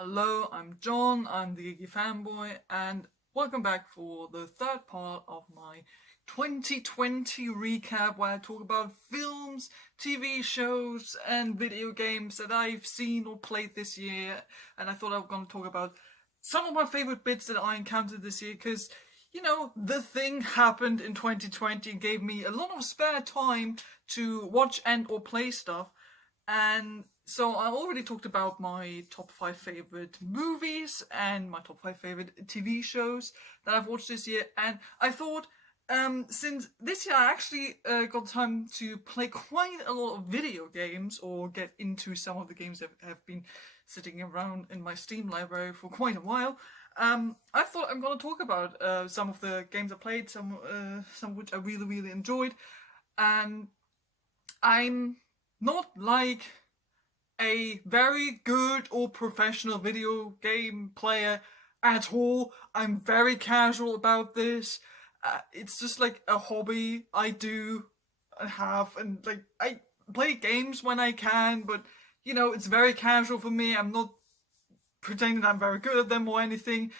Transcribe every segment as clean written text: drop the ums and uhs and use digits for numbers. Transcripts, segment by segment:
Hello, I'm John, I'm the Geeky Fanboy, and welcome back for the third part of my 2020 recap where I talk about films, TV shows, and video games that I've seen or played this year. And I thought I was going to talk about some of my favorite bits that I encountered this year because, the thing happened in 2020 and gave me a lot of spare time to watch and or play stuff. And so I already talked about my top 5 favorite movies and my top 5 favorite TV shows that I've watched this year. And I thought, since this year I actually got time to play quite a lot of video games or get into some of the games that have been sitting around in my Steam library for quite a while, I thought I'm going to talk about some of the games I played, some of which I really, really enjoyed. And I'm not like a very good or professional video game player at all. I'm very casual about this. It's just like a hobby I do and have, and like I play games when I can, but it's very casual for me. I'm not pretending I'm very good at them or anything.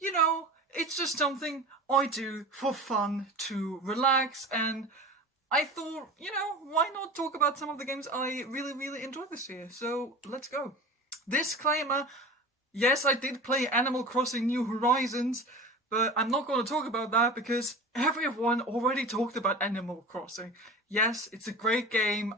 It's just something I do for fun to relax, and I thought, why not talk about some of the games I really, really enjoyed this year? So, let's go. Disclaimer, yes, I did play Animal Crossing New Horizons, but I'm not going to talk about that because everyone already talked about Animal Crossing. Yes, it's a great game.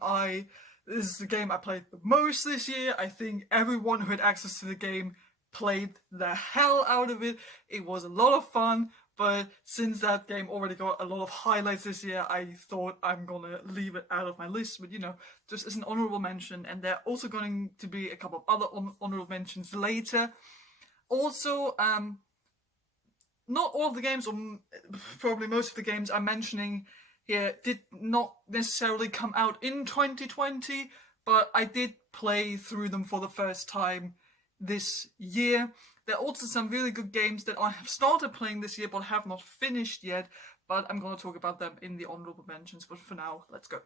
This is the game I played the most this year. I think everyone who had access to the game played the hell out of it. It was a lot of fun. But since that game already got a lot of highlights this year, I thought I'm gonna leave it out of my list. But just as an honorable mention, and there are also going to be a couple of other honorable mentions later. Also, not all of the games, or probably most of the games I'm mentioning here, did not necessarily come out in 2020, but I did play through them for the first time this year. There are also some really good games that I have started playing this year but have not finished yet, but I'm going to talk about them in the honorable mentions. But for now, let's go.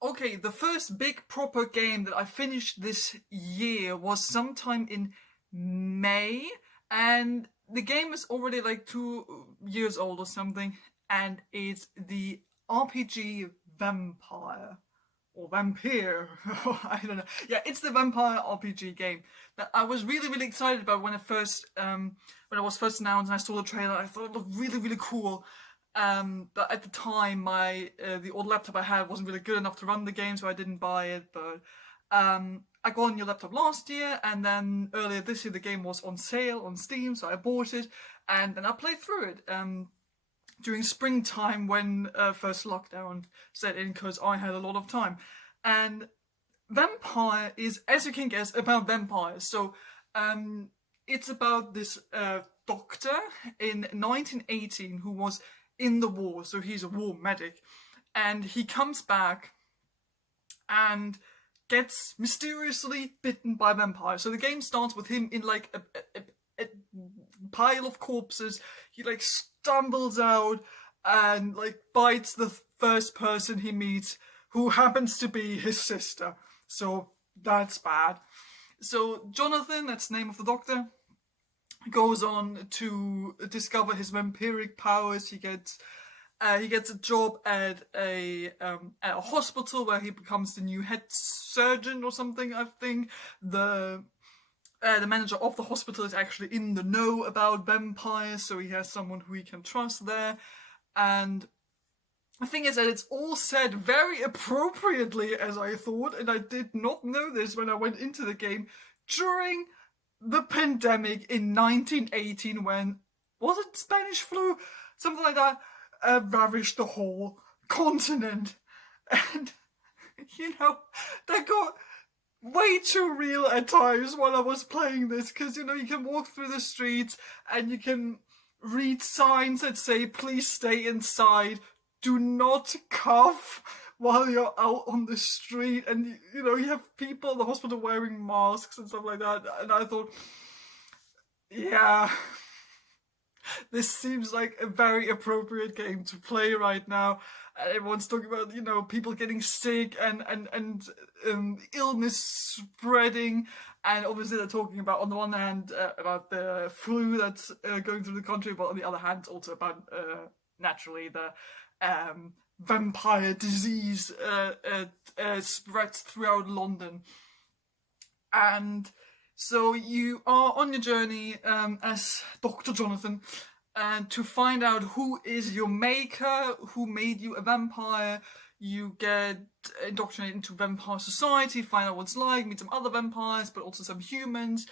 Okay, the first big proper game that I finished this year was sometime in May, and the game is already like 2 years old or something, and it's the RPG Vampire. Or Vampire, I don't know. Yeah, it's the Vampire RPG game that I was really, really excited about when it was first announced and I saw the trailer. I thought it looked really, really cool. But at the time, the old laptop I had wasn't really good enough to run the game, so I didn't buy it. But I got a new laptop last year, and then earlier this year the game was on sale on Steam, so I bought it, and then I played through it. During springtime when first lockdown set in, because I had a lot of time. And Vampire is, as you can guess, about vampires. So it's about this doctor in 1918 who was in the war, so he's a war medic. And he comes back and gets mysteriously bitten by vampires. So the game starts with him in like a pile of corpses. He like stumbles out and like bites the first person he meets, who happens to be his sister. So that's bad. So Jonathan, that's the name of the doctor, goes on to discover his vampiric powers. He gets a job at a hospital where he becomes the new head surgeon or something. I think the manager of the hospital is actually in the know about vampires, so he has someone who he can trust there. And the thing is that it's all said very appropriately, as I thought, and I did not know this when I went into the game, during the pandemic in 1918 when, was it Spanish flu? Something like that, ravaged the whole continent. And, that got way too real at times while I was playing this, because you can walk through the streets and you can read signs that say please stay inside, do not cough while you're out on the street, and you have people in the hospital wearing masks and stuff like that. And I thought, yeah, this seems like a very appropriate game to play right now. Everyone's talking about, people getting sick and illness spreading, And obviously they're talking about, on the one hand, about the flu that's going through the country, but on the other hand, also about, naturally, the vampire disease spreads throughout London. And so you are on your journey as Dr. Jonathan, and to find out who is your maker, who made you a vampire. You get indoctrinated into vampire society, find out what it's like, meet some other vampires, but also some humans.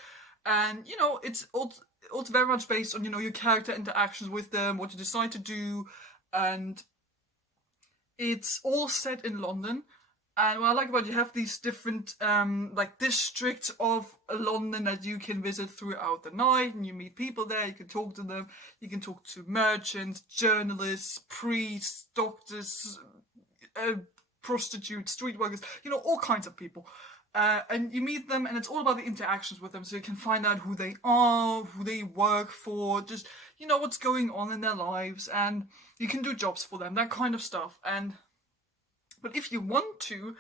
And, it's also very much based on, your character interactions with them, what you decide to do. And it's all set in London. And what I like about it, you have these different districts of London that you can visit throughout the night, and you meet people there, you can talk to them, you can talk to merchants, journalists, priests, doctors, prostitutes, street workers, all kinds of people. And you meet them, and it's all about the interactions with them, so you can find out who they are, who they work for, just, what's going on in their lives, and you can do jobs for them, that kind of stuff. But if you want to,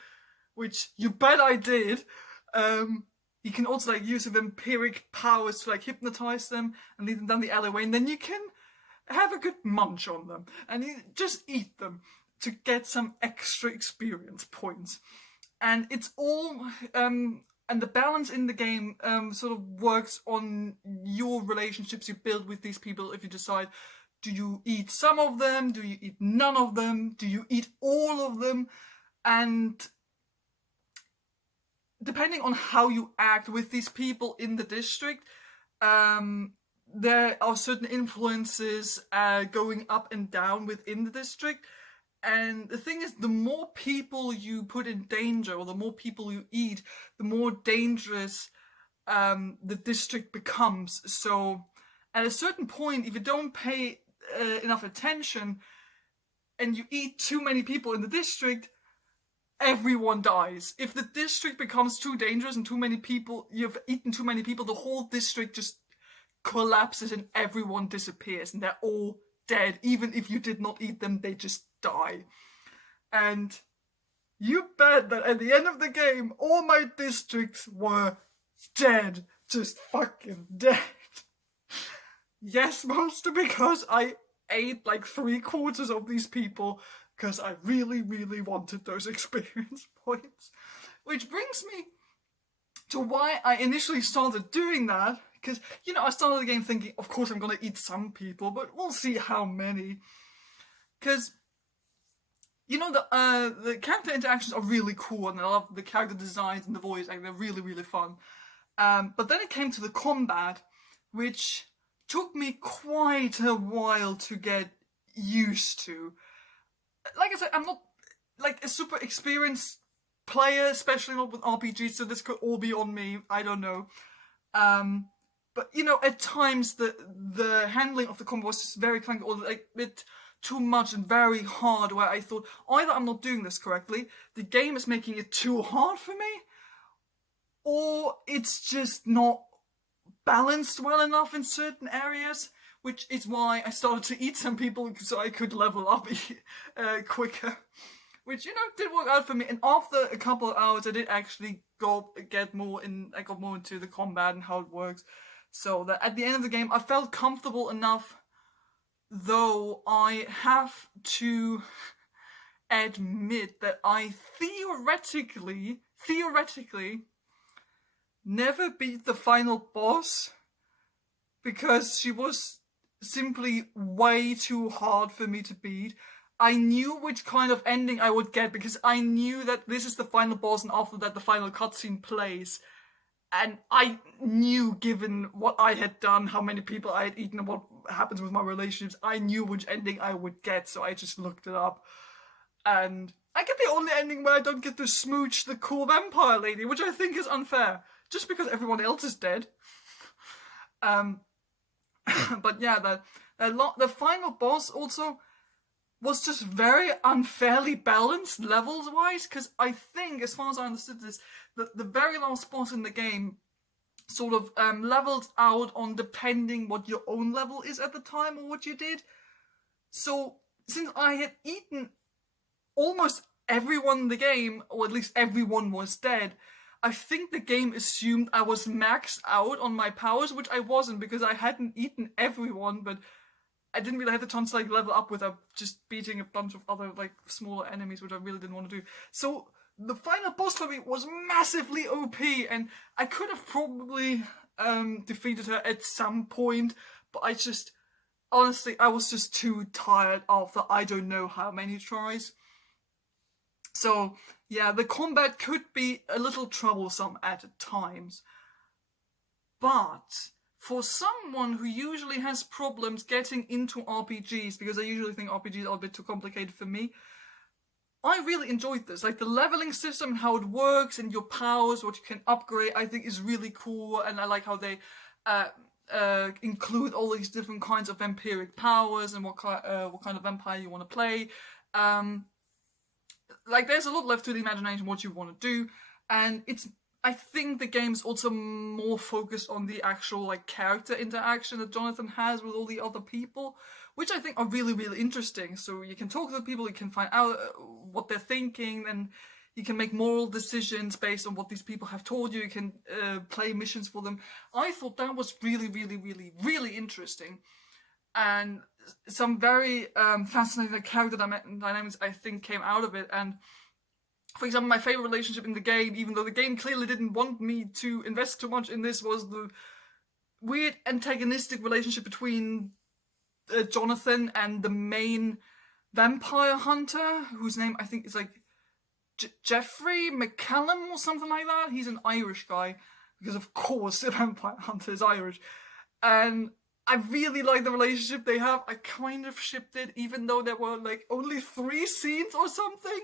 which you bet I did, you can also use vampiric powers to hypnotize them and lead them down the alleyway, and then you can have a good munch on them, and you just eat them to get some extra experience points. And it's all, and the balance in the game sort of works on your relationships you build with these people. If you decide, do you eat some of them? Do you eat none of them? Do you eat all of them? And depending on how you act with these people in the district, there are certain influences going up and down within the district. And the thing is, the more people you put in danger, or the more people you eat, the more dangerous the district becomes. So at a certain point, if you don't pay enough attention and you eat too many people in the district, everyone dies. If the district becomes too dangerous and too many people, you've eaten too many people, the whole district just collapses and everyone disappears and they're all dead. Even if you did not eat them, they just die. And you bet that at the end of the game, all my districts were dead. Just fucking dead. Yes, mostly because I ate 3/4 of these people because I really, really wanted those experience points. Which brings me to why I initially started doing that. Because, I started the game thinking, of course I'm going to eat some people, but we'll see how many. Because, the character interactions are really cool, and I love the character designs and the voice acting. They're really, really fun. But then it came to the combat, which took me quite a while to get used to. Like I said, I'm not a super experienced player, especially not with RPGs, so this could all be on me. I don't know. But, at times the handling of the combat was just very clunky, or a bit too much and very hard, where I thought, either I'm not doing this correctly, the game is making it too hard for me, or it's just not balanced well enough in certain areas, which is why I started to eat some people so I could level up quicker. Which, did work out for me. And after a couple of hours, I did actually get more into the combat and how it works. So that at the end of the game, I felt comfortable enough, though I have to admit that I theoretically never beat the final boss because she was simply way too hard for me to beat. I knew which kind of ending I would get because I knew that this is the final boss and after that the final cutscene plays. And I knew, given what I had done, how many people I had eaten, and what happens with my relationships, I knew which ending I would get, so I just looked it up. And I get the only ending where I don't get to smooch the cool vampire lady, which I think is unfair, just because everyone else is dead. But yeah, the final boss also was just very unfairly balanced levels-wise, because I think, as far as I understood this, the very last boss in the game sort of levels out on depending what your own level is at the time or what you did. So, since I had eaten almost everyone in the game, or at least everyone was dead, I think the game assumed I was maxed out on my powers, which I wasn't because I hadn't eaten everyone, but I didn't really have the chance to like level up without just beating a bunch of other like smaller enemies, which I really didn't want to do. So the final boss for me was massively OP, and I could have probably defeated her at some point, but I just honestly I was just too tired after I don't know how many tries. So yeah, the combat could be a little troublesome at times, but for someone who usually has problems getting into RPGs, because I usually think RPGs are a bit too complicated for me, I really enjoyed this. Like the leveling system and how it works and your powers, what you can upgrade, I think is really cool. And I like how they include all these different kinds of vampiric powers and what kind of vampire you want to play. Like there's a lot left to the imagination what you want to do, and I think the game's also more focused on the actual like character interaction that Jonathan has with all the other people, which I think are really, really interesting. So you can talk to the people, you can find out what they're thinking, and you can make moral decisions based on what these people have told you. You can play missions for them. I thought that was really, really, really, really interesting. And some very fascinating character dynamics, I think, came out of it. And for example, my favorite relationship in the game, even though the game clearly didn't want me to invest too much in this, was the weird antagonistic relationship between Jonathan and the main vampire hunter, whose name I think is like Jeffrey McCallum or something like that. He's an Irish guy, because of course the vampire hunter is Irish. And I really like the relationship they have. I kind of shipped it, even though there were like only 3 scenes or something.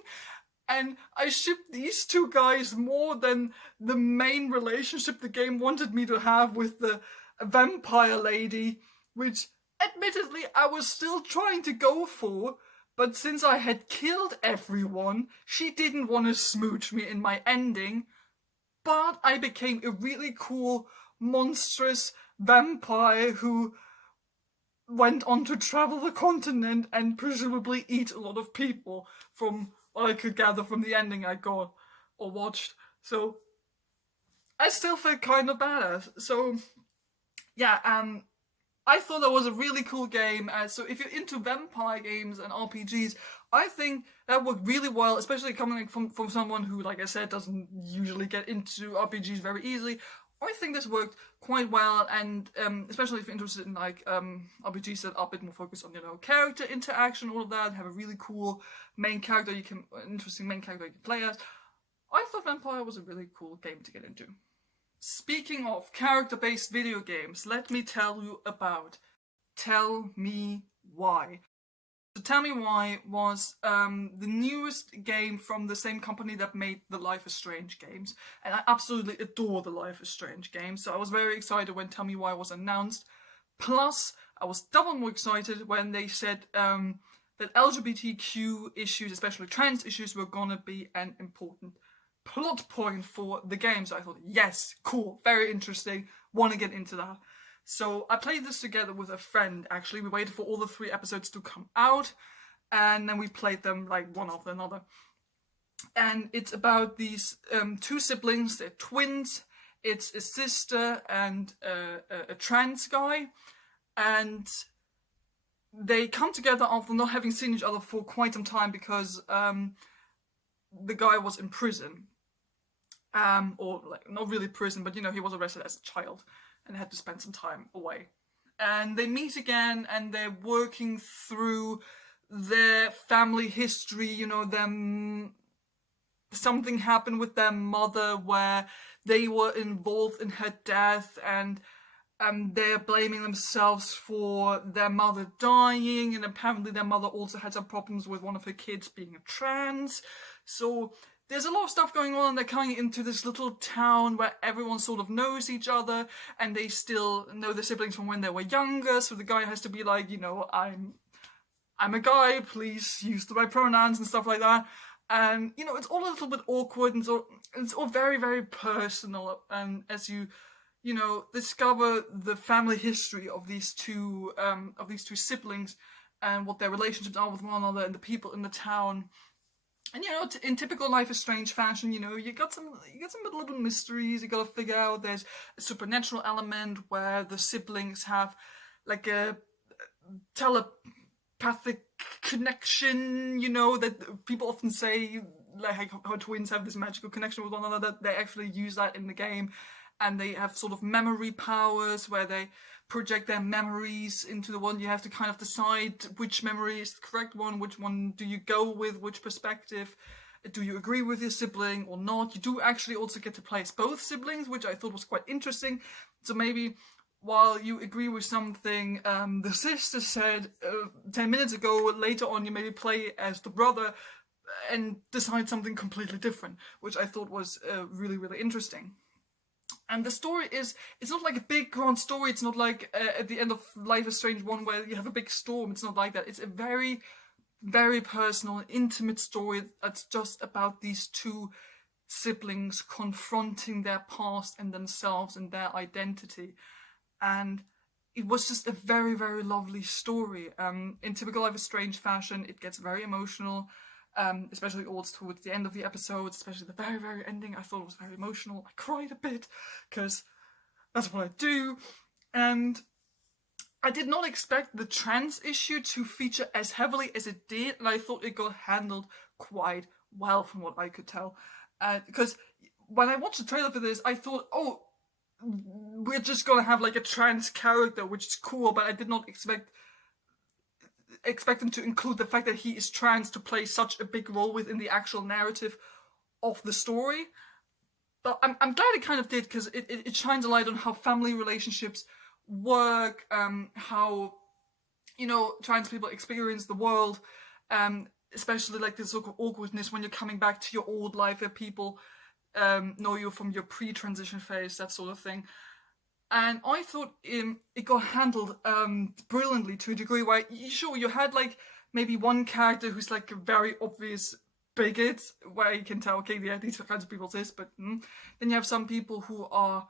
And I shipped these two guys more than the main relationship the game wanted me to have with the vampire lady, which admittedly I was still trying to go for, but since I had killed everyone, she didn't want to smooch me in my ending. But I became a really cool, monstrous vampire who went on to travel the continent and presumably eat a lot of people, from what I could gather from the ending I got or watched. So I still feel kind of badass. So yeah, I thought that was a really cool game. So if you're into vampire games and RPGs, I think that worked really well, especially coming from someone who, like I said, doesn't usually get into RPGs very easily. I think this worked quite well, and especially if you're interested in like RPGs that are a bit more focused on character interaction, all of that, have a really cool main character interesting main character you can play as. I thought Vampire was a really cool game to get into. Speaking of character-based video games, let me tell you about Tell Me Why. So Tell Me Why was the newest game from the same company that made the Life is Strange games, and I absolutely adore the Life is Strange games, so I was very excited when Tell Me Why was announced. Plus, I was double more excited when they said that LGBTQ issues, especially trans issues, were gonna be an important plot point for the game. So I thought, yes, cool, very interesting, want to get into that. So I played this together with a friend, actually. We waited for all the 3 episodes to come out, and then we played them like one after another. And it's about these 2 siblings, they're twins. It's a sister and a trans guy, and they come together after not having seen each other for quite some time because the guy was in prison. Or like not really prison, but he was arrested as a child and had to spend some time away. And they meet again, and they're working through their family history. Something happened with their mother where they were involved in her death, and they're blaming themselves for their mother dying, and apparently their mother also had some problems with one of her kids being trans. So there's a lot of stuff going on, and they're coming into this little town where everyone sort of knows each other, and they still know the siblings from when they were younger, so the guy has to be like, I'm a guy, please use the right pronouns and stuff like that. And, it's all a little bit awkward, and so it's all very, very personal, and as you discover the family history of these two siblings and what their relationships are with one another and the people in the town, And in typical Life is Strange fashion, you got some little mysteries you got to figure out. There's a supernatural element where the siblings have like a telepathic connection. That people often say, like how twins have this magical connection with one another. They actually use that in the game, and they have sort of memory powers where they project their memories into the one. You have to kind of decide which memory is the correct one, which one do you go with, which perspective. Do you agree with your sibling or not? You do actually also get to play as both siblings, which I thought was quite interesting. So maybe while you agree with something the sister said 10 minutes ago, later on you maybe play as the brother and decide something completely different, which I thought was really, really interesting. And the story it's not like a big grand story. It's not like at the end of Life is Strange 1 where you have a big storm. It's not like that. It's a very, very personal, intimate story that's just about these two siblings confronting their past and themselves and their identity. And it was just a very, very lovely story. In typical Life is Strange fashion, it gets very emotional. Especially all towards the end of the episodes, especially the very, very ending. I thought it was very emotional. I cried a bit because that's what I do. And I did not expect the trans issue to feature as heavily as it did, and I thought it got handled quite well from what I could tell. Because when I watched the trailer for this, I thought, oh, we're just gonna have like a trans character, which is cool, but I did not expect them to include the fact that he is trans to play such a big role within the actual narrative of the story. But I'm glad it kind of did, because it shines a light on how family relationships work, how trans people experience the world, especially like this sort of awkwardness when you're coming back to your old life, where people know you from your pre-transition phase, that sort of thing. And I thought it got handled brilliantly, to a degree where, sure, you had like maybe one character who's like a very obvious bigot, where you can tell, okay, yeah, these kinds of people exist, but then you have some people who are,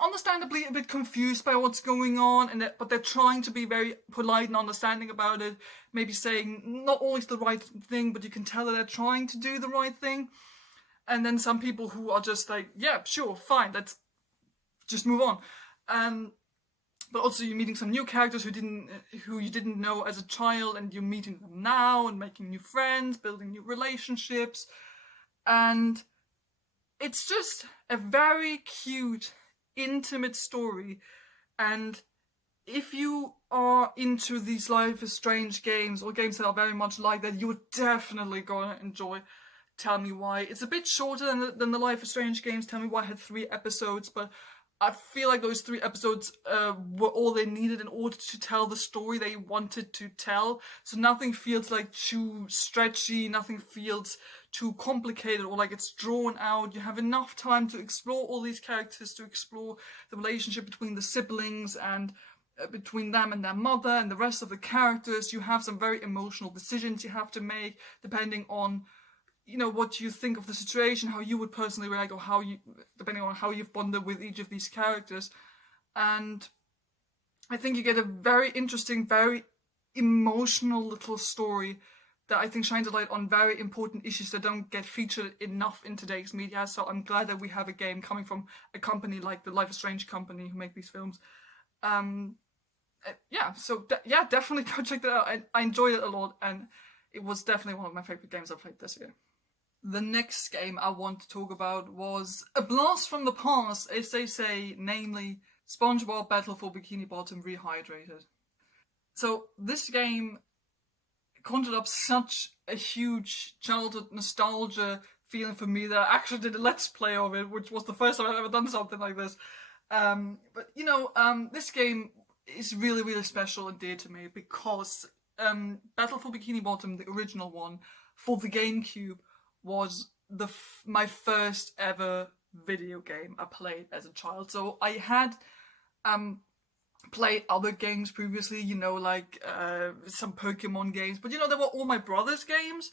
understandably a bit confused by what's going on, but they're trying to be very polite and understanding about it, maybe saying not always the right thing, but you can tell that they're trying to do the right thing. And then some people who are just like, yeah, sure, fine, let's just move on. But also you're meeting some new characters who you didn't know as a child, and you're meeting them now and making new friends, building new relationships. And it's just a very cute, intimate story. And if you are into these Life is Strange games, or games that are very much like that, you're definitely gonna enjoy Tell Me Why. It's a bit shorter than the Life is Strange games. Tell Me Why had 3 episodes, but I feel like those 3 episodes were all they needed in order to tell the story they wanted to tell. So nothing feels like too stretchy, nothing feels too complicated or like it's drawn out. You have enough time to explore all these characters, to explore the relationship between the siblings and between them and their mother and the rest of the characters. You have some very emotional decisions you have to make depending on what you think of the situation, how you would personally react, or depending on how you've bonded with each of these characters. And I think you get a very interesting, very emotional little story that I think shines a light on very important issues that don't get featured enough in today's media. So I'm glad that we have a game coming from a company like the Life is Strange company who make these films. Definitely go check that out. I enjoyed it a lot, and it was definitely one of my favorite games I've played this year. The next game I want to talk about was a blast from the past, as they say, namely Spongebob Battle for Bikini Bottom Rehydrated. So this game conjured up such a huge childhood nostalgia feeling for me that I actually did a Let's Play of it, which was the first time I've ever done something like this. This game is really, really special and dear to me because Battle for Bikini Bottom, the original one, for the GameCube, was my first ever video game I played as a child. So I had played other games previously, like some Pokemon games, but they were all my brother's games,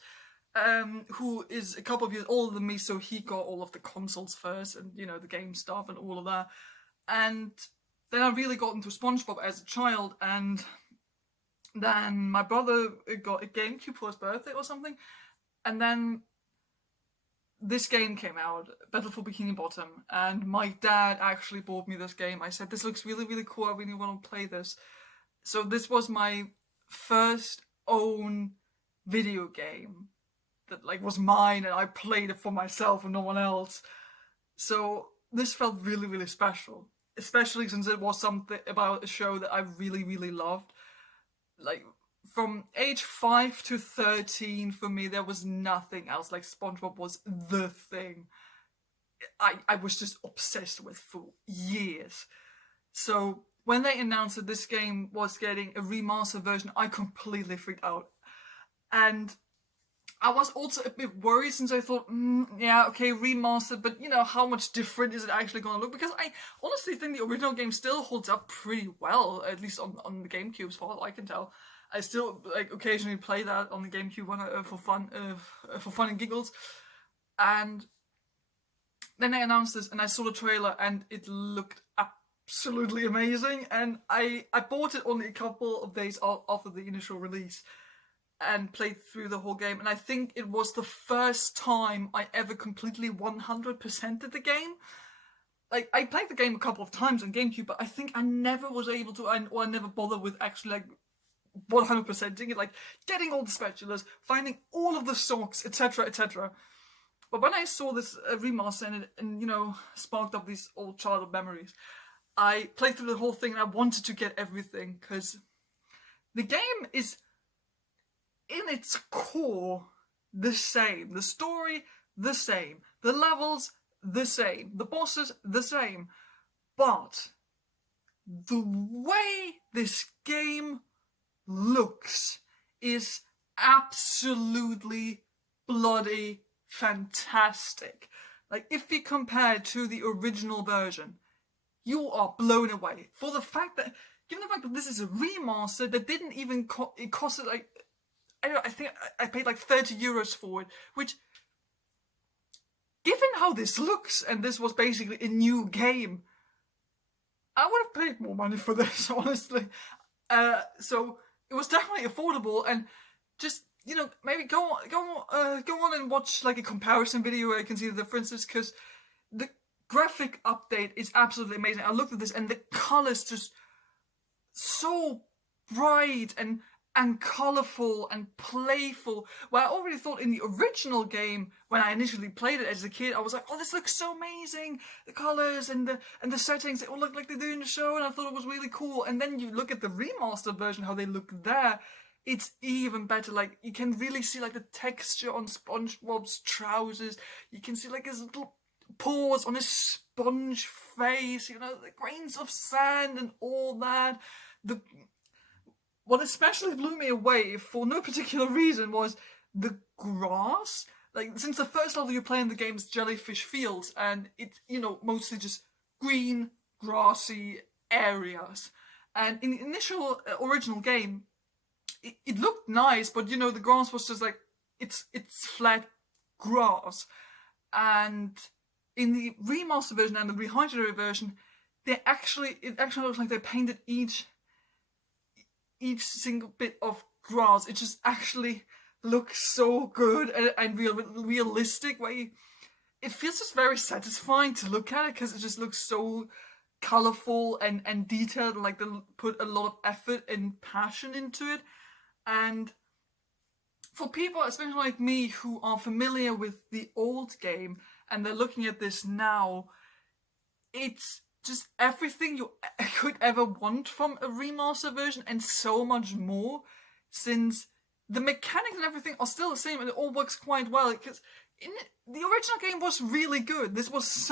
who is a couple of years older than me, so he got all of the consoles first and, the game stuff and all of that. And then I really got into SpongeBob as a child, and then my brother got a GameCube for his birthday or something, And then this game came out, Battle for Bikini Bottom, and my dad actually bought me this game. I said, this looks really, really cool. I really want to play this. So this was my first own video game that like was mine, and I played it for myself and no one else. So this felt really, really special, especially since it was something about a show that I really, really loved. Like, from age 5 to 13, for me, there was nothing else. Like, SpongeBob was the thing I was just obsessed with for years. So when they announced that this game was getting a remastered version, I completely freaked out. And I was also a bit worried, since I thought, yeah, okay, remastered, but you know, how much different is it actually going to look? Because I honestly think the original game still holds up pretty well, at least on the GameCube, as far as I can tell. I still like occasionally play that on the GameCube for fun and giggles. And then they announced this, and I saw the trailer, and it looked absolutely amazing. And I bought it only a couple of days after the initial release, and played through the whole game. And I think it was the first time I ever completely 100%ed the game. Like, I played the game a couple of times on GameCube, but I think I never was able to, or I never bothered with actually like 100%ing it, like getting all the spatulas, finding all of the socks, etc., etc. But when I saw this remaster, and you know, sparked up these old childhood memories, I played through the whole thing, and I wanted to get everything, because the game is, in its core, the same. The story, the same. The levels, the same. The bosses, the same. But the way this game looks is absolutely bloody fantastic. Like, if you compare it to the original version, you are blown away. For the fact that, given the fact that this is a remaster that didn't even it costed like, I think I paid like 30 euros for it, which, given how this looks, and this was basically a new game, I would have paid more money for this, honestly. So it was definitely affordable, and just, you know, maybe go on and watch like a comparison video where you can see the differences, because the graphic update is absolutely amazing. I looked at this, and the colors just so bright and colourful and playful. Well, I already thought in the original game, when I initially played it as a kid, I was like, oh, this looks so amazing. The colours and the settings, they all look like they do in the show, and I thought it was really cool. And then you look at the remastered version, how they look there, it's even better. Like, you can really see like the texture on SpongeBob's trousers. You can see like his little paws on his sponge face, you know, the grains of sand and all that. What especially blew me away, for no particular reason, was the grass. Like, since the first level you play in the game is Jellyfish Fields, and it's, you know, mostly just green, grassy areas. And in the initial original game, it looked nice, but, you know, the grass was just like, it's flat grass. And in the remaster version and the Rehydrated version, it actually looks like they painted each single bit of grass. It just actually looks so good and realistic. It feels just very satisfying to look at it, because it just looks so colourful and detailed, and like they put a lot of effort and passion into it. And for people, especially like me, who are familiar with the old game and they're looking at this now, it's just everything you could ever want from a remaster version, and so much more, since the mechanics and everything are still the same, and it all works quite well. Because the original game was really good. This was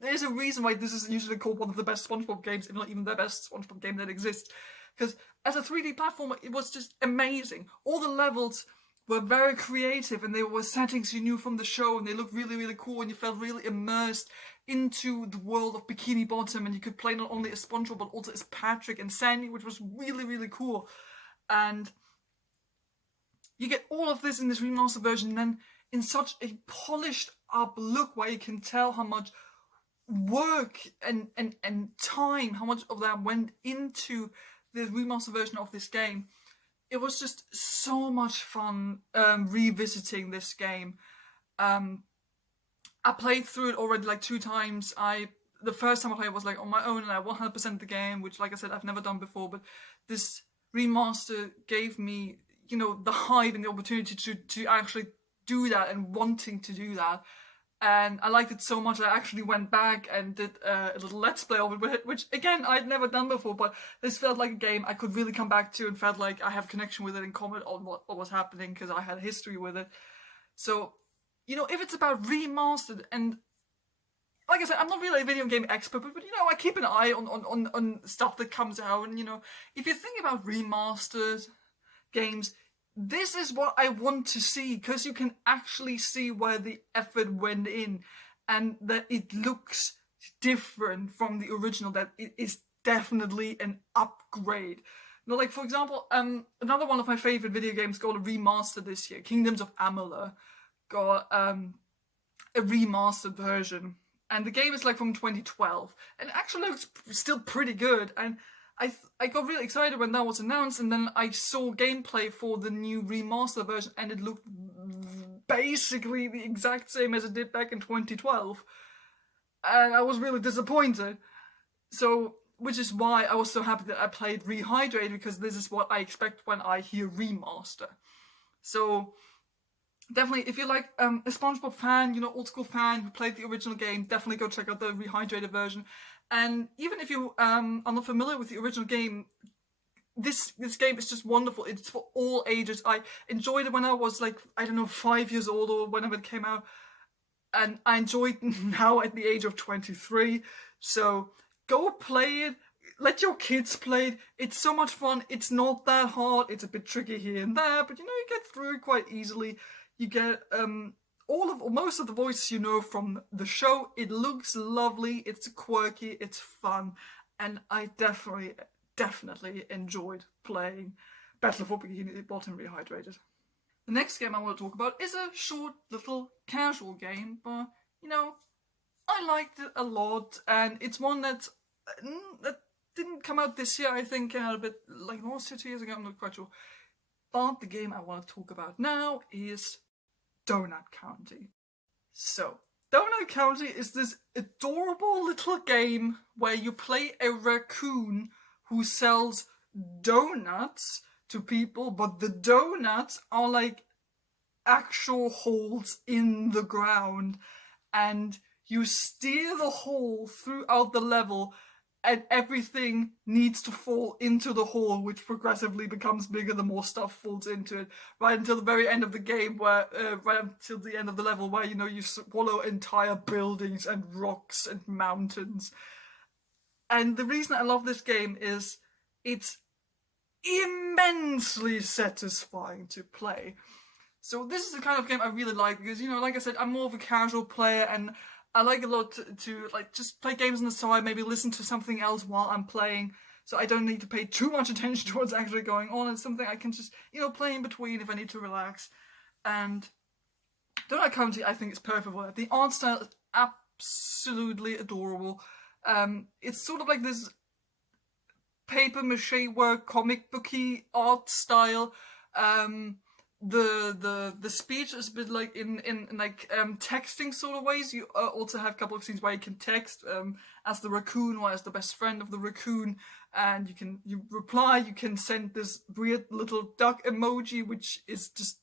there's a reason why this is usually called one of the best SpongeBob games, if not even the best SpongeBob game that exists. Because as a 3D platformer, it was just amazing. All the levels were very creative, and they were settings you knew from the show, and they looked really, really cool, and you felt really immersed into the world of Bikini Bottom, and you could play not only as SpongeBob, but also as Patrick and Sandy, which was really, really cool. And you get all of this in this remastered version, and then in such a polished up look, where you can tell how much work and time, how much of that went into the remastered version of this game. it was just so much fun revisiting this game. I played through it already like 2 times. The first time I played was like on my own, and I 100% the game, which, like I said, I've never done before. But this remaster gave me, the hype and the opportunity to actually do that and wanting to do that. And I liked it so much I actually went back and did a little let's play of it, which again I'd never done before. But this felt like a game I could really come back to and felt like I have a connection with it and comment on what was happening because I had a history with it. So, if it's about remastered, and like I said, I'm not really a video game expert, but I keep an eye on stuff that comes out, and if you think about remastered games, this is what I want to see, because you can actually see where the effort went in, and that it looks different from the original, that it is definitely an upgrade. Like, for example, another one of my favorite video games got a remaster this year, Kingdoms of Amalur, got a remastered version. And the game is like from 2012, and it actually looks still pretty good. And I got really excited when that was announced, and then I saw gameplay for the new remaster version, and it looked basically the exact same as it did back in 2012. And I was really disappointed. So, which is why I was so happy that I played Rehydrated, because this is what I expect when I hear remaster. So, definitely, if you're like a Spongebob fan, old school fan who played the original game, definitely go check out the Rehydrated version. And even if you are not familiar with the original game, this game is just wonderful. It's for all ages. I enjoyed it when I was 5 years old or whenever it came out, and I enjoy it now at the age of 23. So go play it. Let your kids play it. It's so much fun. It's not that hard. It's a bit tricky here and there, but you get through it quite easily. You get most of the voices from the show. It looks lovely, it's quirky, it's fun, and I definitely enjoyed playing Battle for Bikini Bottom Rehydrated. The next game I want to talk about is a short little casual game, but I liked it a lot, and it's one that didn't come out this year. I think a bit like last year, 2 years ago, I'm not quite sure. But the game I want to talk about now is Donut County. So, Donut County is this adorable little game where you play a raccoon who sells donuts to people, but the donuts are like actual holes in the ground, and you steer the hole throughout the level, and everything needs to fall into the hole, which progressively becomes bigger the more stuff falls into it, right until the very end of the game, where right until the end of the level, where you swallow entire buildings and rocks and mountains. And the reason I love this game is it's immensely satisfying to play. So this is the kind of game I really like, because like I said, I'm more of a casual player, and I like a lot to just play games on the side, maybe listen to something else while I'm playing, so I don't need to pay too much attention to what's actually going on. It's something I can just, play in between if I need to relax. And Donut County, I think, is perfect for that. The art style is absolutely adorable. It's sort of like this paper mache work, comic booky art style. The speech is a bit like in texting sort of ways. You also have a couple of scenes where you can text as the raccoon or as the best friend of the raccoon, and you reply. You can send this weird little duck emoji, which is just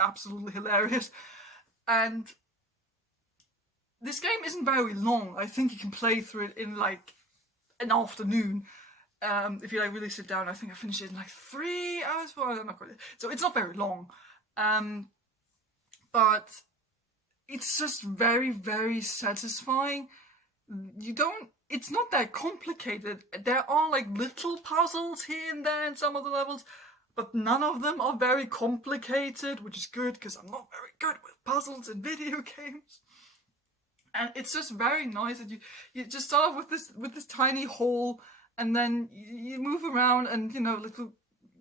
absolutely hilarious. And this game isn't very long. I think you can play through it in an afternoon. If you really sit down. I think I finished it in 3 hours. Well, I don't know. So it's not very long. But it's just very, very satisfying. It's not that complicated. There are little puzzles here and there in some of the levels, but none of them are very complicated, which is good, because I'm not very good with puzzles in video games. And it's just very nice that you just start off with this tiny hole, and then you move around, and little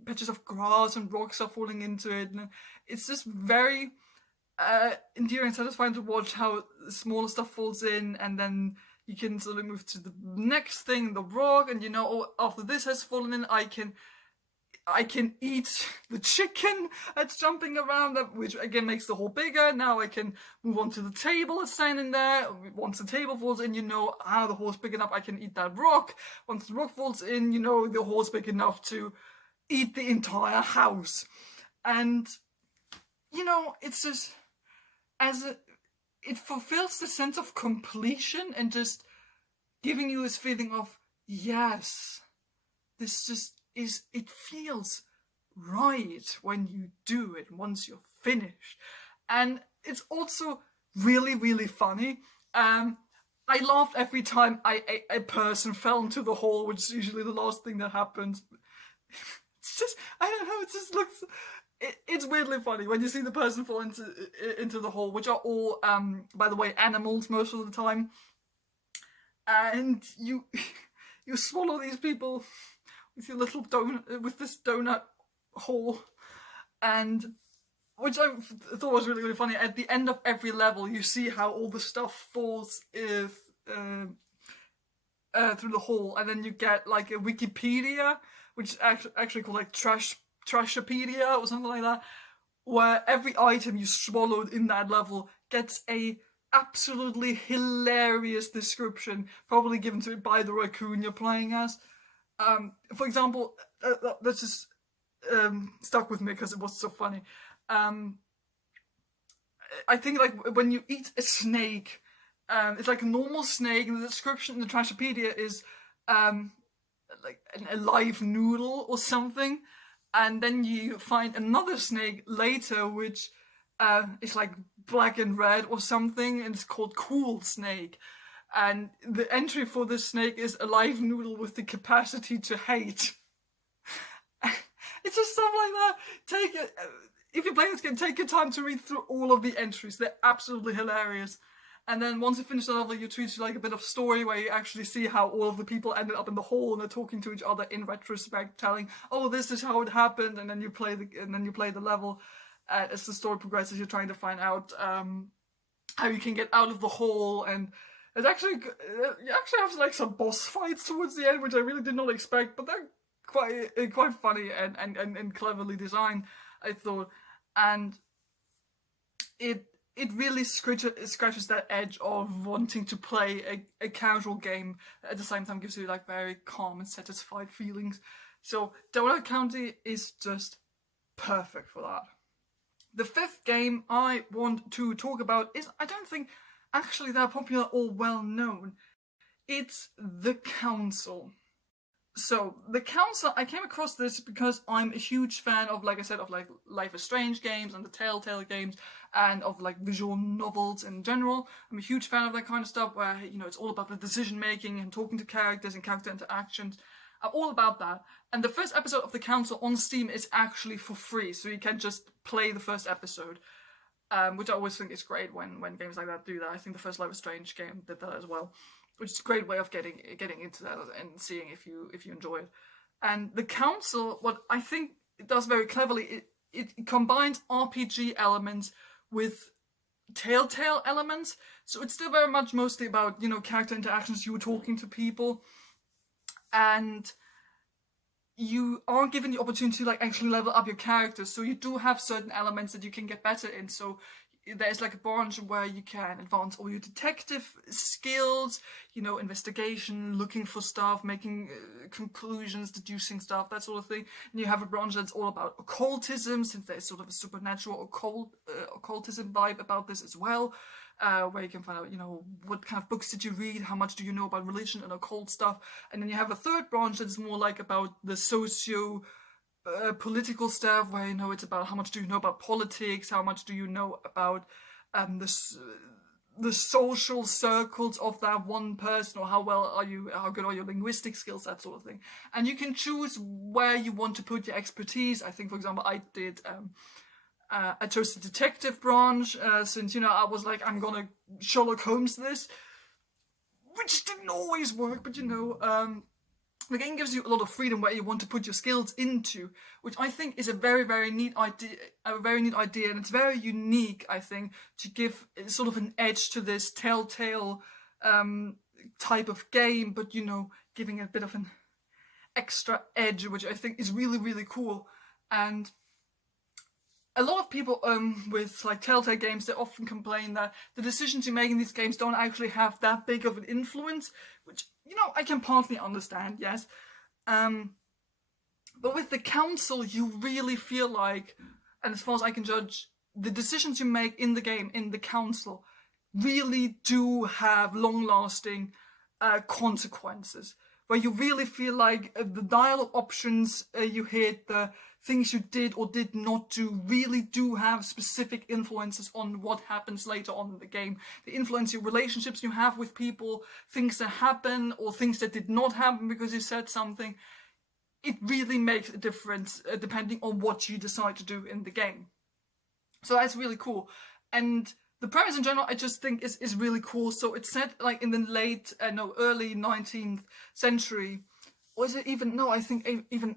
patches of grass and rocks are falling into it, and it's just very endearing and satisfying to watch how smaller stuff falls in, and then you can sort of move to the next thing, the rock, and after this has fallen in, I can I can eat the chicken that's jumping around, which again makes the hole bigger. Now I can move on to the table that's standing there. Once the table falls in, the hole's big enough, I can eat that rock. Once the rock falls in, the hole's big enough to eat the entire house. And, it's just, it fulfills the sense of completion and just giving you this feeling of, yes, this just it feels right when you do it, once you're finished. And it's also really, really funny. I laughed every time a person fell into the hole, which is usually the last thing that happens. It's just, I don't know, it just looks... It's weirdly funny when you see the person fall into the hole, which are all, by the way, animals most of the time. And you swallow these people with your little donut, with this donut hole, and which I thought was really, really funny. At the end of every level, you see how all the stuff falls through the hole, and then you get like a Wikipedia, which is actually called like Trashopedia or something like that, where every item you swallowed in that level gets a absolutely hilarious description, probably given to it by the raccoon you're playing as. For example, that's just stuck with me because it was so funny. I think like when you eat a snake, it's like a normal snake, and the description in the Trashopedia is like an alive noodle or something, and then you find another snake later which is like black and red or something, and it's called Cool Snake. And the entry for this snake is a live noodle with the capacity to hate. It's just stuff like that. If you play this game, take your time to read through all of the entries. They're absolutely hilarious. And then once you finish the level, you treat it like a bit of story where you actually see how all of the people ended up in the hole, and they're talking to each other in retrospect, telling, "Oh, this is how it happened," and then you play the level. As the story progresses, you're trying to find out how you can get out of the hole, and you actually have like some boss fights towards the end, which I really did not expect, but they're quite funny and cleverly designed, I thought. And it really scratches that edge of wanting to play a casual game, at the same time gives you like very calm and satisfied feelings. So Donut County is just perfect for that. The fifth game I want to talk about is, I don't think actually that popular or well known. It's The Council. So, The Council, I came across this because I'm a huge fan of, like I said, of like Life is Strange games and the Telltale games, and of like visual novels in general. I'm a huge fan of that kind of stuff where, it's all about the decision making and talking to characters and character interactions. I'm all about that. And the first episode of The Council on Steam is actually for free, so you can just play the first episode, which I always think is great when games like that do that. I think the first Life is Strange game did that as well, which is a great way of getting into that and seeing if you enjoy it. And The Council, what I think it does very cleverly, it combines RPG elements with Telltale elements. So it's still very much mostly about, character interactions, you were talking to people, and you are given the opportunity to like actually level up your characters. So you do have certain elements that you can get better in. So there's like a branch where you can advance all your detective skills, investigation, looking for stuff, making conclusions, deducing stuff, that sort of thing. And you have a branch that's all about occultism, since there's sort of a supernatural occultism vibe about this as well, where you can find out, what kind of books did you read, how much do you know about religion and occult stuff. And then you have a third branch that's more like about the political stuff, where it's about how much do you know about politics, how much do you know about the social circles of that one person, or how good are your linguistic skills, that sort of thing. And you can choose where you want to put your expertise. I think, for example, I chose the detective branch, since I was like, I'm gonna Sherlock Holmes this, which didn't always work, but the game gives you a lot of freedom where you want to put your skills into, which I think is a very, very neat idea. And it's very unique, I think, to give sort of an edge to this Telltale type of game, but giving it a bit of extra edge, which I think is really, really cool. And a lot of people with like Telltale games, they often complain that the decisions you make in these games don't actually have that big of an influence, which, you know, I can partly understand, yes. But with the council, you really feel like, and as far as I can judge, the decisions you make in the game, in the council, really do have long-lasting consequences. Where you really feel like the dialogue options you hit, the things you did or did not do, really do have specific influences on what happens later on in the game. They influence your relationships you have with people, things that happen or things that did not happen because you said something. It really makes a difference depending on what you decide to do in the game. So that's really cool. And the premise in general, I just think is really cool. So it's set like in the early 19th century. Or is it even, no, I think even,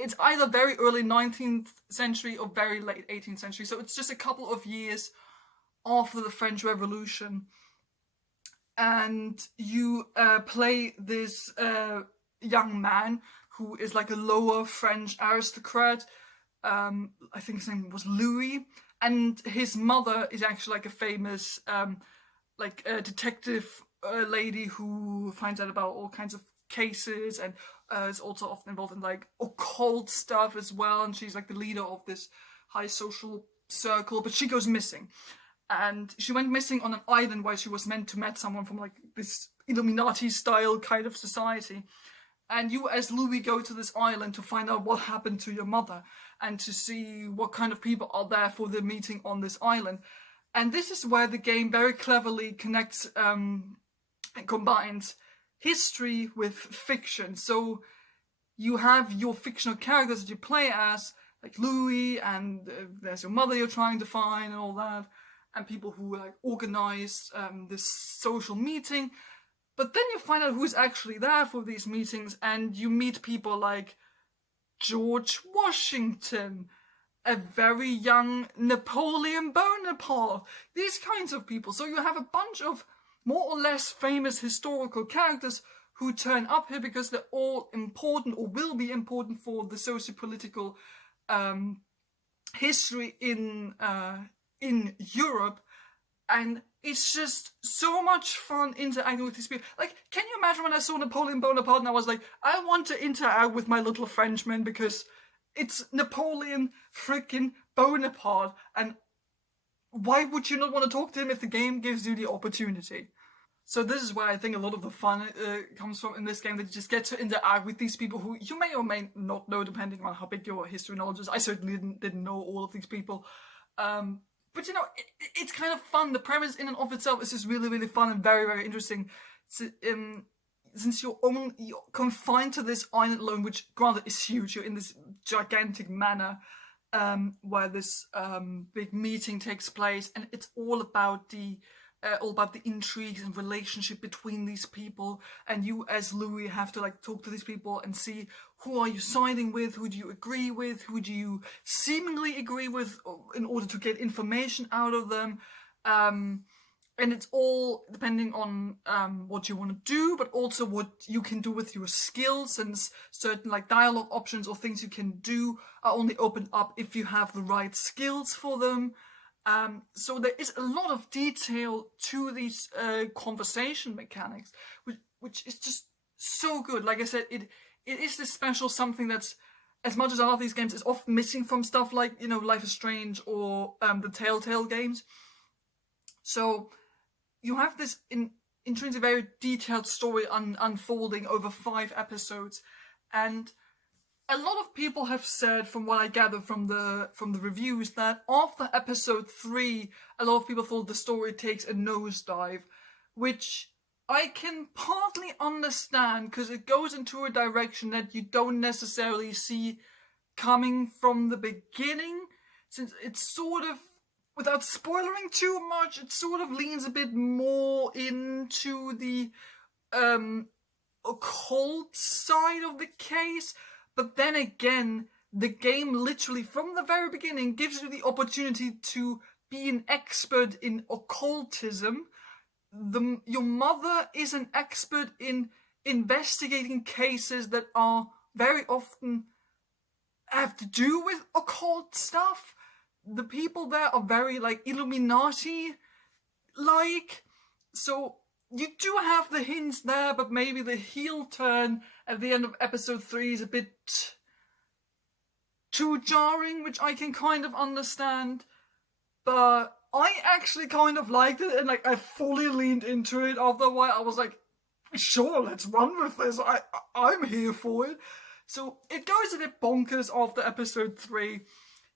it's either very early 19th century or very late 18th century. So it's just a couple of years after the French Revolution. And you play this young man who is like a lower French aristocrat. I think his name was Louis. And his mother is actually like a famous detective lady who finds out about all kinds of cases and is also often involved in like occult stuff as well. And she's like the leader of this high social circle, but she goes missing. And she went missing on an island where she was meant to meet someone from like this Illuminati style kind of society. And you as Louis go to this island to find out what happened to your mother and to see what kind of people are there for the meeting on this island. And this is where the game very cleverly connects and combines history with fiction. So you have your fictional characters that you play as, like Louis, and there's your mother you're trying to find and all that, and people who like organize this social meeting. But then you find out who's actually there for these meetings, and you meet people like George Washington, a very young Napoleon Bonaparte, these kinds of people. So you have a bunch of more or less famous historical characters who turn up here because they're all important or will be important for the socio-political history in Europe. And it's just so much fun interacting with these people. Like, can you imagine when I saw Napoleon Bonaparte and I was like, I want to interact with my little Frenchman because it's Napoleon freaking Bonaparte. And why would you not want to talk to him if the game gives you the opportunity? So this is where I think a lot of the fun comes from in this game, that you just get to interact with these people who you may or may not know, depending on how big your history knowledge is. I certainly didn't know all of these people. But you know, it's kind of fun. The premise in and of itself is just really, really fun and very, very interesting. Since you're confined to this island alone, which granted is huge, you're in this gigantic manor where this big meeting takes place, and it's all about the intrigues and relationship between these people, and you as Louis have to like talk to these people and see who are you siding with, who do you agree with, who do you seemingly agree with in order to get information out of them. And it's all depending on what you want to do, but also what you can do with your skills, and certain like dialogue options or things you can do are only opened up if you have the right skills for them. So there is a lot of detail to these conversation mechanics, which is just so good. Like I said, it is this special something that's, as much as I love these games, is often missing from stuff like, you know, Life is Strange or the Telltale games. So you have this intrinsically very detailed story unfolding over 5 episodes, and a lot of people have said, from what I gather from the reviews, that after episode 3, a lot of people thought the story takes a nosedive, which I can partly understand, because it goes into a direction that you don't necessarily see coming from the beginning, since it's sort of, without spoiling too much, it sort of leans a bit more into the occult side of the case. But then again, the game literally, from the very beginning, gives you the opportunity to be an expert in occultism. Your mother is an expert in investigating cases that are very often have to do with occult stuff. The people there are very like Illuminati like, so you do have the hints there, but maybe the heel turn at the end of episode 3 is a bit too jarring, which I can kind of understand. But I actually kind of liked it, and like I fully leaned into it. After a while, I was like, "Sure, let's run with this. I'm here for it." So it goes a bit bonkers after episode 3.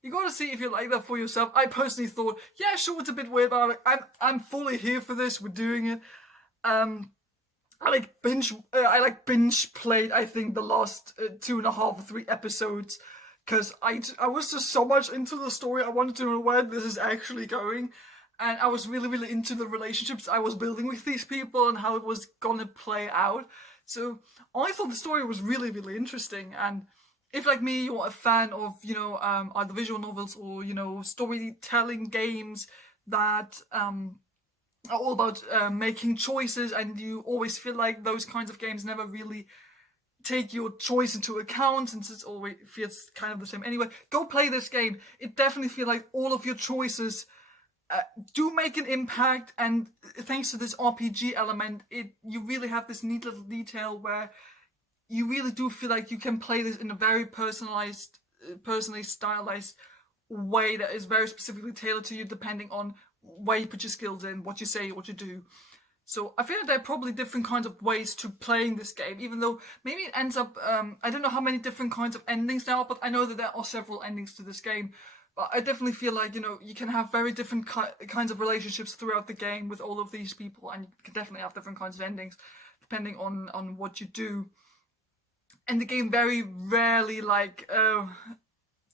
You gotta see if you like that for yourself. I personally thought, yeah, sure, it's a bit weird, but I'm fully here for this. We're doing it. I like binge played. I think the last 2.5 or 3 episodes, because I was just so much into the story. I wanted to know where this is actually going, and I was really really into the relationships I was building with these people and how it was gonna play out. So I thought the story was really really interesting. And if like me you're a fan of either visual novels or storytelling games that are all about making choices, and you always feel like those kinds of games never really take your choice into account, since it always feels kind of the same anyway, go play this game. It definitely feels like all of your choices do make an impact, and thanks to this RPG element, you really have this neat little detail where you really do feel like you can play this in a very personally stylized way that is very specifically tailored to you, depending on where you put your skills in, what you say, what you do. So I feel like there are probably different kinds of ways to playing this game, even though maybe it ends up, I don't know how many different kinds of endings there are, but I know that there are several endings to this game. But I definitely feel like, you can have very different kinds of relationships throughout the game with all of these people, and you can definitely have different kinds of endings depending on what you do. And the game very rarely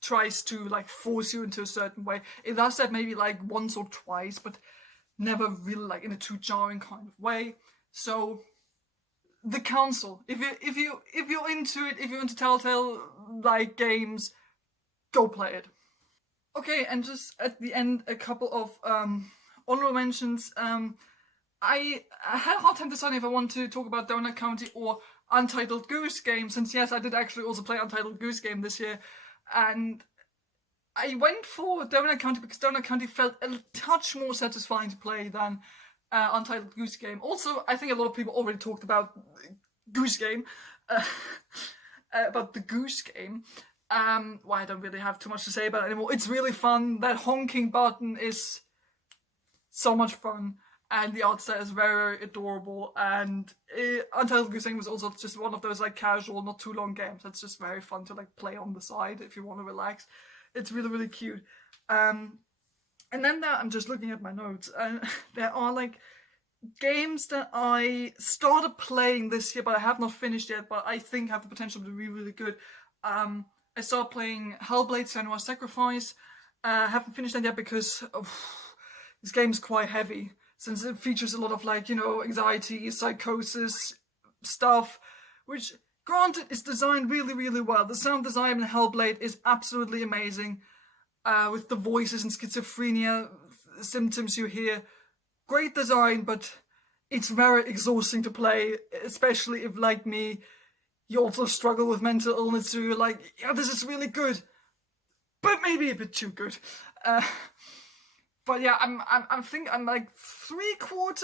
tries to force you into a certain way. It does that maybe once or twice, but never really in a too jarring kind of way. So the Council, if you're into it, if you're into Telltale games, go play it. Okay, and just at the end, a couple of honorable mentions. I had a hard time deciding if I want to talk about Donut County or Untitled Goose Game, since yes, I did actually also play Untitled Goose Game this year, and I went for Donut County because Donut County felt a touch more satisfying to play than Untitled Goose Game. Also, I think a lot of people already talked about Goose Game, about the Goose Game. Well, I don't really have too much to say about it anymore. It's really fun. That honking button is so much fun, and the art style is very, very adorable. And Untitled Goose Game was also just one of those casual, not too long games. It's just very fun to play on the side if you want to relax. It's really, really cute. And then I'm just looking at my notes, and there are games that I started playing this year, but I have not finished yet, but I think have the potential to be really good. I started playing Hellblade: Senua's Sacrifice. I haven't finished that yet because this game is quite heavy, since it features a lot of anxiety, psychosis stuff, which granted is designed really, really well. The sound design in Hellblade is absolutely amazing, with the voices and schizophrenia symptoms you hear. Great design, but it's very exhausting to play, especially if, like me, you also struggle with mental illness, so you're like, yeah, this is really good, but maybe a bit too good. But yeah, I'm 3/4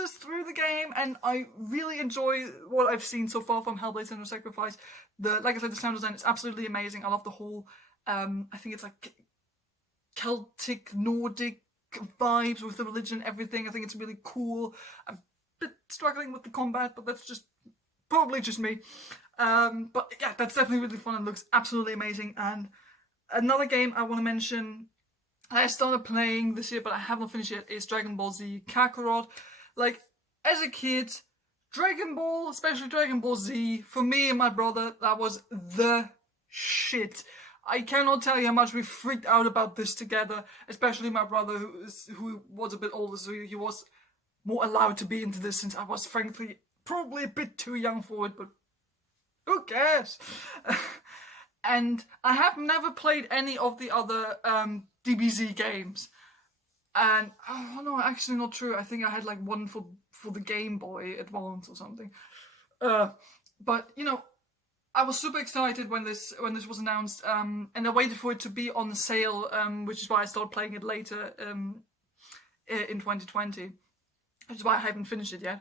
through the game, and I really enjoy what I've seen so far from Hellblade: Senua's Sacrifice. Like I said, the sound design is absolutely amazing. I love the whole, I think it's Celtic, Nordic vibes with the religion and everything. I think it's really cool. I'm a bit struggling with the combat, but that's just probably just me. But yeah, that's definitely really fun and looks absolutely amazing. And another game I want to mention I started playing this year, but I haven't finished yet, is Dragon Ball Z Kakarot. As a kid, Dragon Ball, especially Dragon Ball Z, for me and my brother, that was the shit. I cannot tell you how much we freaked out about this together, especially my brother, who was a bit older, so he was more allowed to be into this, since I was frankly probably a bit too young for it, but who cares? And I have never played any of the other DBZ games. And, oh no, actually not true. I think I had one for the Game Boy Advance or something. But you know, I was super excited when this was announced, and I waited for it to be on sale, which is why I started playing it later in 2020, which is why I haven't finished it yet.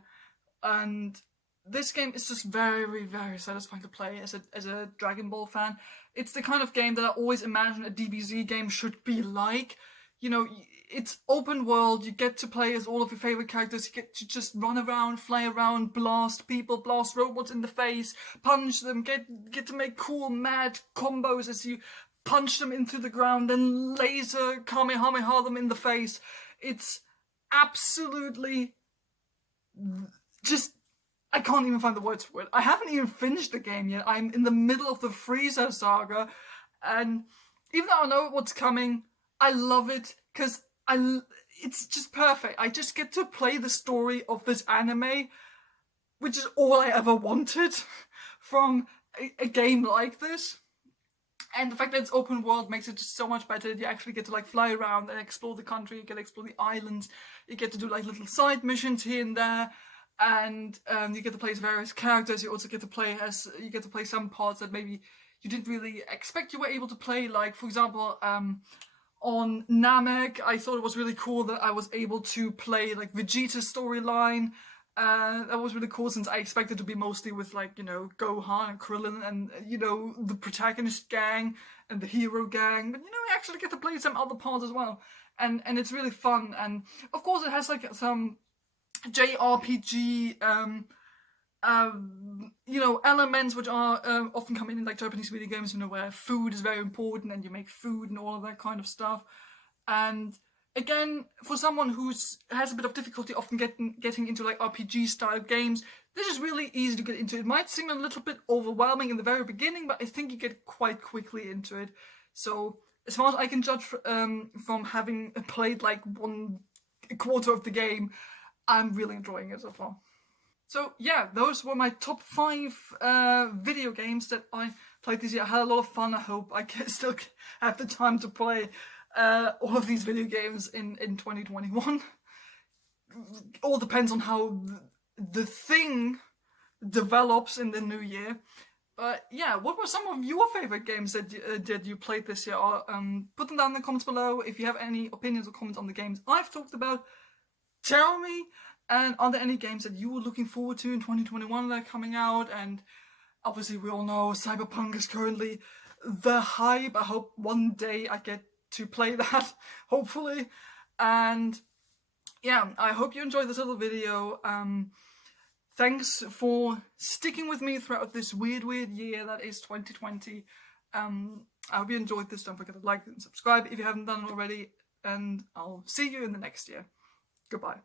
And this game is just very, very satisfying to play as a Dragon Ball fan. It's the kind of game that I always imagine a DBZ game should be like. You know, it's open world. You get to play as all of your favorite characters. You get to just run around, fly around, blast people, blast robots in the face, punch them. Get to make cool, mad combos as you punch them into the ground, then laser Kamehameha them in the face. It's absolutely just, I can't even find the words for it. I haven't even finished the game yet. I'm in the middle of the Frieza saga, and even though I know what's coming, I love it because it's just perfect. I just get to play the story of this anime, which is all I ever wanted from a game like this. And the fact that it's open world makes it just so much better. You actually get to like fly around and explore the country. You get to explore the islands. You get to do like little side missions here and there, and you get to play as various characters. You also get to play some parts that maybe you didn't really expect you were able to play. Like for example, on Namek, I thought it was really cool that I was able to play like Vegeta's storyline. That was really cool since I expected to be mostly with like, you know, Gohan and Krillin and, you know, the protagonist gang and the hero gang. But, you know, I actually get to play some other parts as well. And it's really fun. And of course it has like some JRPG, you know, elements which are often come in like Japanese video games, you know, where food is very important and you make food and all of that kind of stuff. And again, for someone who has a bit of difficulty often getting into like RPG style games, this is really easy to get into. It might seem a little bit overwhelming in the very beginning, but I think you get quite quickly into it. So as far as I can judge from having played like 1/4 of the game, I'm really enjoying it so far. So yeah, those were my top 5 video games that I played this year. I had a lot of fun. I hope I can still have the time to play all of these video games in 2021. All depends on how the thing develops in the new year. But yeah, what were some of your favorite games that you played this year? Or, put them down in the comments below. If you have any opinions or comments on the games I've talked about, tell me. And are there any games that you were looking forward to in 2021 that are coming out? And obviously we all know Cyberpunk is currently the hype. I hope one day I get to play that, hopefully. And yeah, I hope you enjoyed this little video. Thanks for sticking with me throughout this weird year that is 2020. I hope you enjoyed this. Don't forget to like and subscribe if you haven't done it already. And I'll see you in the next year. Goodbye.